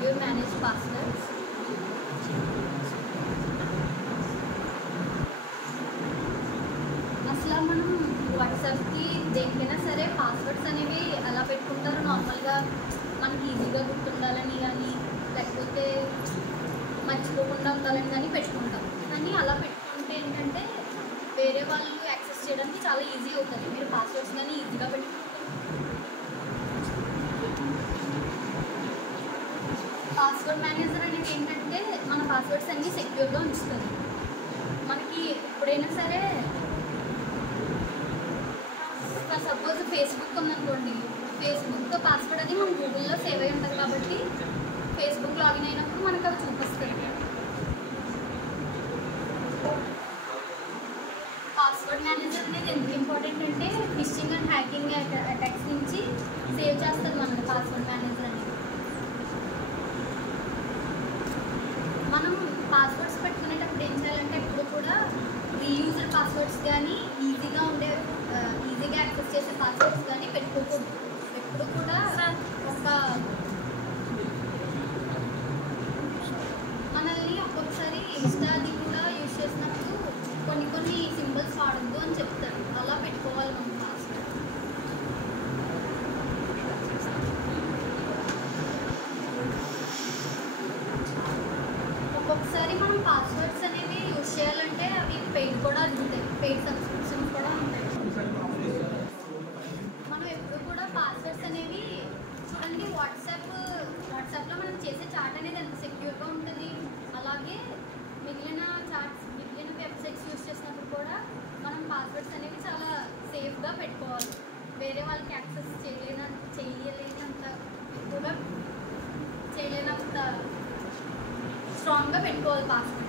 do you manage passwords? అసలు మనం వాట్సాప్కి దేనికైనా సరే పాస్వర్డ్స్ అనేవి ఎలా పెట్టుకుంటారు నార్మల్గా మనకి ఈజీగా గుర్తుండాలని కానీ లేకపోతే మర్చిపోకుండా ఉండాలని కానీ పెట్టుకుంటాం. కానీ అలా పెట్టుకుంటే ఏంటంటే వేరే వాళ్ళు యాక్సెస్ చేయడానికి చాలా ఈజీ అవుతుంది. మీరు పాస్వర్డ్స్ కానీ ఈజీగా పెట్టుకుంటారు. పాస్వర్డ్ మేనేజర్ అనేది ఏంటంటే మన పాస్వర్డ్స్ అన్నీ సెక్యూర్గా ఉంచుతుంది. మనకి ఎప్పుడైనా సరే సపోజ్ ఫేస్బుక్ ఉందనుకోండి, ఫేస్బుక్ పాస్వర్డ్ అది మన గూగుల్లో సేవ్ అయి ఉంటుంది కాబట్టి ఫేస్బుక్ లాగిన్ అయినప్పుడు మనకు అవి చూపిస్తుంది. పాస్వర్డ్ మేనేజర్ అనేది ఎందుకు ఇంపార్టెంట్ అంటే ఫిషింగ్ అండ్ హ్యాకింగ్ అటాక్స్ నుంచి సేవ్ చేస్తుంది మనకి పాస్వర్డ్ మేనేజర్ అనేది. మనం పాస్వర్డ్స్ పెట్టుకునేటప్పుడు ఏం చేయాలంటే ఎప్పుడు కూడా రీయూజ్డ్ పాస్వర్డ్స్ కానీ ఈజీగా యాక్సెస్ చేసే పాస్వర్డ్స్ కానీ పెట్టుకోకూడదు. ఎప్పుడు కూడా ఒక మనల్ని ఒక్కొక్కసారి ఇన్స్టాది కూడా యూజ్ చేసినప్పుడు కొన్ని సింబల్స్ వాడద్దు అని చెప్తారు. అలా పెట్టుకోవాలి మనం పాస్వర్డ్. ఒక్కొక్కసారి మనం పాస్వర్డ్స్ అనేవి యూజ్ చేయాలంటే అవి పెయిడ్ కూడా ఉంటాయి, పెయిడ్ సబ్స్క్రిప్షన్స్ కూడా ఉంటాయి. మనం ఎప్పుడు కూడా పాస్వర్డ్స్ అనేవి చూడండి, వాట్సాప్లో మనం చేసే చాట్ అనేది ఎంత సెక్యూర్గా ఉంటుంది. అలాగే మిగిలిన వెబ్సైట్స్ యూజ్ చేసినప్పుడు కూడా మనం పాస్వర్డ్స్ అనేవి చాలా సేఫ్గా పెట్టుకోవాలి. వేరే వాళ్ళకి యాక్సెస్ చేయలేనంత స్ట్రాంగ్గా పెట్టుకోవాలి పాస్వర్డ్స్.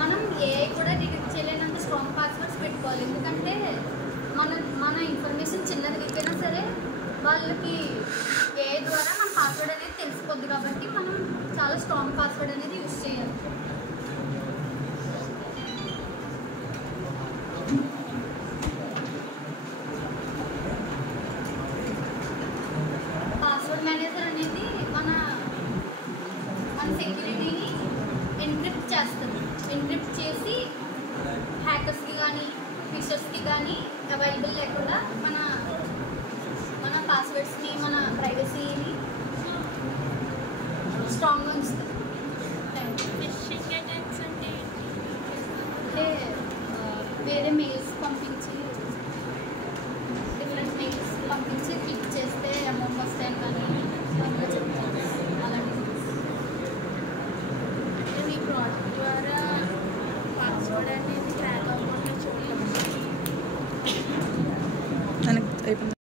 మనం ఏఐ కూడా డిటెక్ట్ చేయలేనంత స్ట్రాంగ్ పాస్వర్డ్స్ పెట్టుకోవాలి. ఎందుకంటే మన ఇన్ఫర్మేషన్ చిన్నది అయిపోయినా సరే వాళ్ళకి ఏఐ ద్వారా మన పాస్వర్డ్ అనేది తెలిసిపోద్ది కాబట్టి మనం చాలా స్ట్రాంగ్ పాస్వర్డ్ అనేది యూజ్ చేయాలి. పాస్వర్డ్ మేనేజర్ అనేది మన సెక్యూరిటీని ఎన్క్రిప్ట్ చేస్తుంది. ఎన్క్రిప్ట్ చేసి హ్యాకర్స్కి కానీ ఫిషర్స్కి కానీ అవైలబుల్ లేకుండా మన పాస్వర్డ్స్ని, మన ప్రైవసీని స్ట్రాంగ్గా ఉంచుతుంది. అంటే వేరే మెయిల్స్ పంపించి డిఫరెంట్ మెయిల్స్ పంపించి క్లిక్ చేస్తే అమౌంట్ వస్తాయని కానీ అందులో చెప్తాను. అలాంటివి అంటే మీ ప్రోడక్ట్ ద్వారా పాస్వర్డ్ అనేది క్రాక్ అవ్వకుండా చూడాలి.